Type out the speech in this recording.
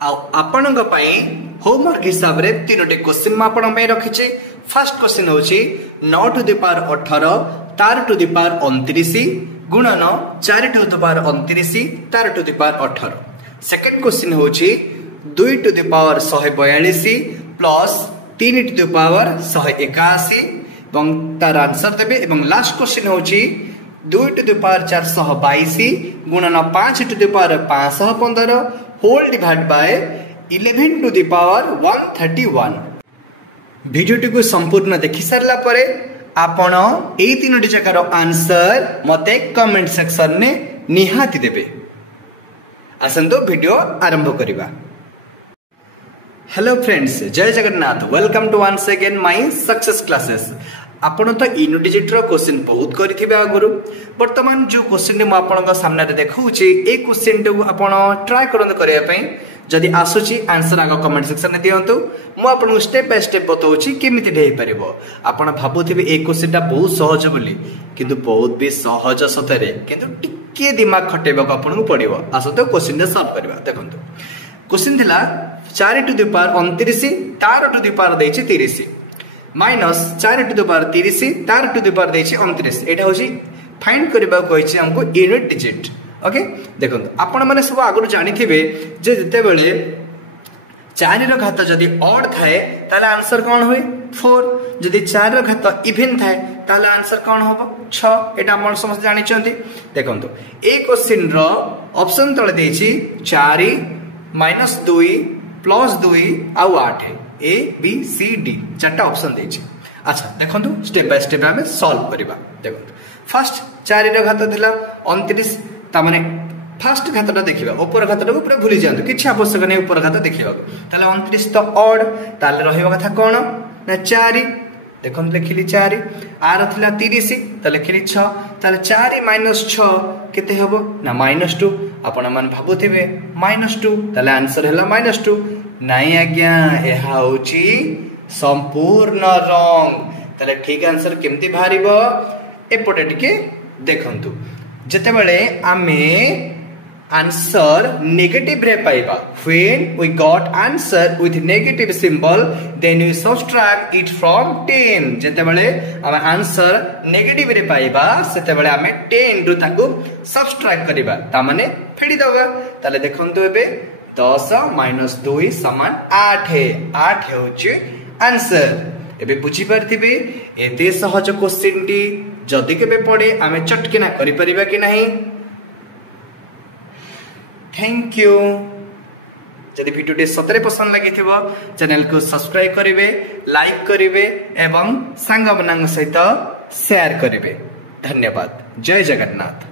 आपणक homework हिसाब रे 3टी question मैं रखी। फर्स्ट क्वेश्चन होची 9 टू द पावर 18 तार टू द पावर 29 गुणन 4 टू द पावर 29 तार to the power 18। Second question होची 2 to the power 142 plus 3 to the power 181 এবং তার आंसर देबे। এবং लास्ट क्वेश्चन होची 2 टू द पावर 422 गुणन 5 to the power 515 whole divide by 11 to the power 131। वीडियोटी को संपूर्ण देखि सारला परे आपण एई तीनोटी जकार आंसर मते कमेंट सेक्शन ने निहाती देबे। आसंतो वीडियो आरंभ करिबा। हेलो फ्रेंड्स, जय Jagannath. Welcome to once again my success classes. आपण तो इन डिजिट रो क्वेश्चन बहुत करिथिबे आगुरु। वर्तमान जो क्वेश्चन मु आपनका सामने रे देखौची ए क्वेश्चन तो आपण ट्राई करन करिया पई जदि आसुची आंसर आग कमेंट सेक्शन में दियंतु। मु आपन स्टेप बाय स्टेप बताउची केमिति ढेई परिबो। आपण भाबुथिबे ए क्वेश्चनटा बहुत सहज बोली, किंतु बहुत भी सहज सतरे, किंतु टिके दिमाग खटेबा आपन पड़िबो। आसतो क्वेश्चन ने सॉल्व करबा। देखंतु क्वेश्चन थिला 4 टू द पावर 29 तार टू द पावर देछि 30 माइनस 4 टू द पावर 30 तार टू द पावर देछि 29। एटा होछि फाइंड करबा कहछि हमको यूनिट डिजिट। ओके, देखंतु आपण माने सब आगु जानिथिबे जे जते बेले 4 रो घात जदि ऑड थाए ताले आंसर कोन होय 4, जदि 4 रो घात इवन थाए ताले आंसर कोन होबो 6। एटा आपण समस्त जानि चंती। देखंतु ए क्वेश्चन रो ऑप्शन तळे देछि 4 माइनस 2 प्लस 2 आउ 8 ए बी सी डी चारटा ऑप्शन देछि। अच्छा देखंतु स्टेप बाय स्टेप हमें सॉल्व करबा। देखंतु फर्स्ट 4 रो घात थिला 29, ता माने फर्स्ट घातटा देखिबा। ऊपर घातटा को पूरा भूली जांतु, किछि आवश्यक नै ऊपर घात देखिबा। ताले 29 तो ऑड, ताले रहिबा कथा कोन ना 4। देखंतु लिखिली 4 आर थिला 30 ताले लिखिली 6। ताले 4 माइनस 6 केते हबो ना -2। आपण मन भाबुथिबे -2 ताले आंसर हैला -2। नाही आज्ञा, एहा होची संपूर्ण रंग। ताले ठीक आंसर केमती भारिबो एपटे टिके देखंतु। जते बेले आमे आंसर नेगेटिव रे पाइबा, when we got answer with negative symbol then we subtract it from 10। जते बेले हम आंसर नेगेटिव रे पाइबा सेते बेले हमें 10 रु ताको सब्ट्रैक्ट करिबा, ता माने फेडी दबा। ताले देखंतु एबे 10 - 2 = 8। 8 होची आंसर। एबे बुझी परथिबे एते सहज क्वेश्चन टी जदि केबे पड़े आमे चटकिना करि परिबा कि नहीं। Thank you. जदि वीडियो सतरे पसंद लगी चैनल को सब्सक्राइब करेंगे, लाइक करेंगे एवं सांग सहित शेयर करेंगे। धन्यवाद। जय जगन्नाथ।